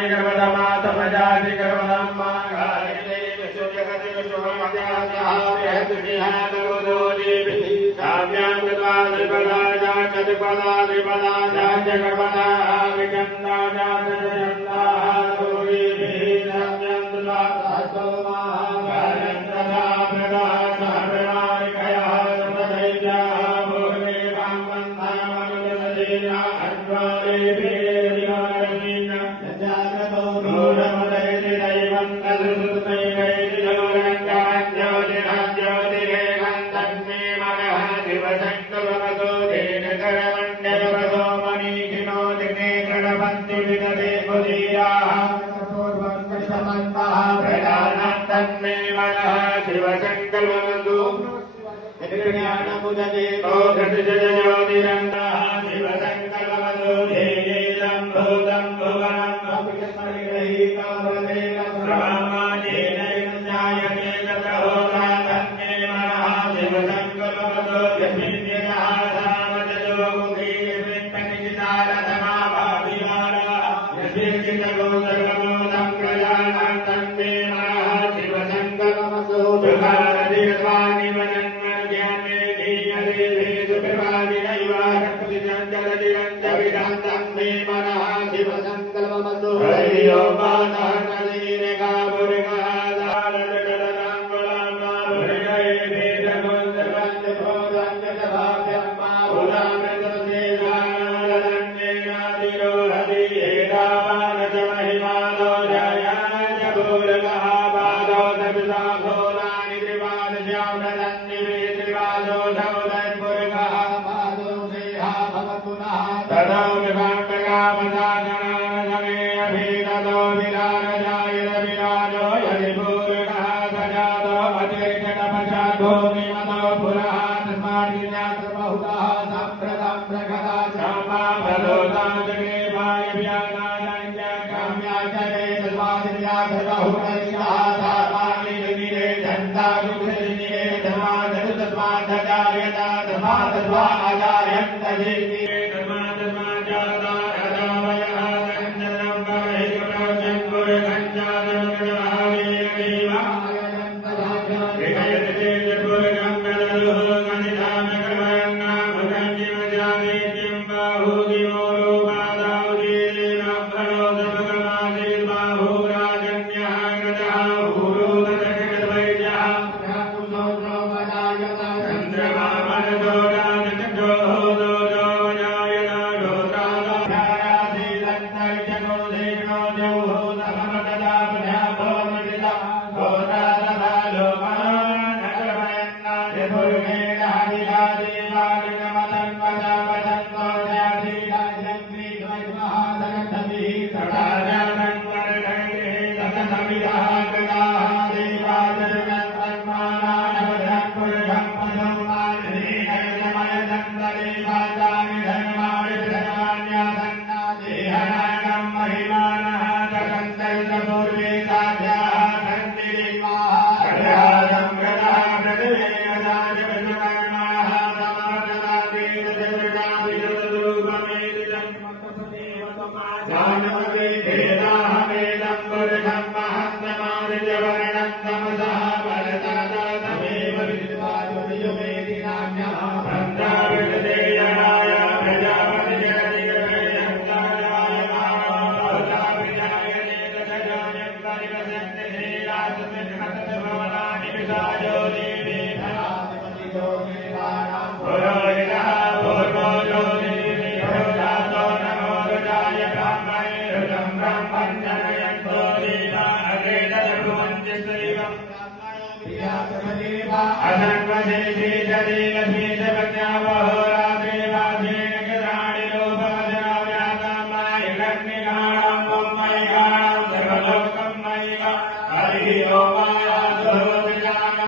कर्माणि कर्मदमातमजाति कर्मदम्मा गायते विशुद्धगति विशुद्धमजाति साम्यां गत्वा त्रिपदा त्रिपदा त्रिपदा कर्मदा विगन्धा जातजन्ता सूरिभिः साम्यां गत्वा सोमा गायत्रदा प्रदा सहप्रणालिकया समदैत्याः भूमे वामवन्ता मनुजसदेना अद्वारेभिः तन्मे मनः शिवशङ्करवतु ज्ञानमुददेवो घटिजयोतिरन्तः शिवशङ्करवतु देयेदं भूतं भुवनं ब्रह्माजेन जायते ततो तन्मे मनः शिवशङ्करवतु यस्मिन्यः सामजो मुखी वित्तनिजितारथमा भाविवारा यस्मिन्नितगोत्रगमोदं प्रजानां तन्मे सुखादिर्वाणि वनन्मज्ञाने धीयते सुप्रभादिनैवारक्तिजञ्जलजिरञ्जविदान्तं मे मनः शिवसङ्कल्पमस्तु हरि ओं मातः नलिरेखामुर्गः दारजगदनाङ्गुलामारुर्गये भेदमुन्द्रवन्द्यभोदञ्जभाव्यम्मा उदामृतसेनानन्दन्येनादिरोहति एतावानजमहिमानो जयाय भूर्गः पादौ सविताभोलानि त्रिवादश्यामलन्निवेत्रिवादो धौलन्मुर्गः पादौ सेहा भवपुनः तदौ विभागकामदानमे अभिनदो विराजो यदि भूर्गः सजातो अतिर्जनपशाद्भूमिमतो पुरः तस्माद्विज्ञातबहुतः सम्प्रदं प्रखदा क्षमा फलोताजगे वायव्यानानन्य काम्याचरे तस्माद्विज्ञातबहुतरिषः सामानि निरे झण्डागुखनिरे धर्मादनुतस्माद्धजायता धर्मादस्वा अजायन्त जीविरे धर्मादस्माजाता हदावयः कञ्चनं बहिर्प्रवचन् पुरकञ्चादनुगणमहावीरैव विकयति चेदपुरकं गदरुः गणिधामकर्मण्णामुखञ्जिमजामेत्यं बाहुदिमो रूपादाउदीरेण प्रणोदमुखमासीर्बाहुराजन्यः गतः भूरुदशगद्वैद्यः चन्द्रमा मनसोदानचन्द्रोः दोजो वजायत गोत्रादाभ्यारासीदन्तरिचगोधेषणो जौः सममतदा प्रजाभोमृता गोत्रादधा लोकमानकर्मयन्नादिभुर्गेण हरिलादेवालिकमतन्वदावदन्तो जाधीराजन्त्रीद्वैमहादगन्धभिः सदाजातन्वरगैः सततमिदः गदाः देवाजगन्मन्मानानवधन्पुरुषं पदोमानधीनयमयदन्तदेवादानि धर्माणि प्रधान्यासन्नादेहनागं महिमानः जगन्तपूर्वे साध्याः सन्ति दिग्माः गदां गदा प्रतिवेदनाजगन्मः समवदनादिरूपमेदिजन्मकसदेवतमाजानमवे भेदाहमेदं पुरुषं महन्तमादिजवर्णं तमसः परतातमेव विद्वाजुर्युमेति नान्यः ब्रह्माविदेयाय प्रजापतिजगदिगवेदङ्गाय मानवताविजायने तथजायं परिवसन्ते श्रीराजमिन्हतभवनानि विसायो देवी धराधिपतियो मेधानां पुरोहितः पूर्वो यो देवी भोजातो नमो रुजाय ब्राह्मणे रुजं ब्रह्मञ्जनयन्तो देवा अग्रेतदभुवन्ति दैवं असन्वशेषे जदेव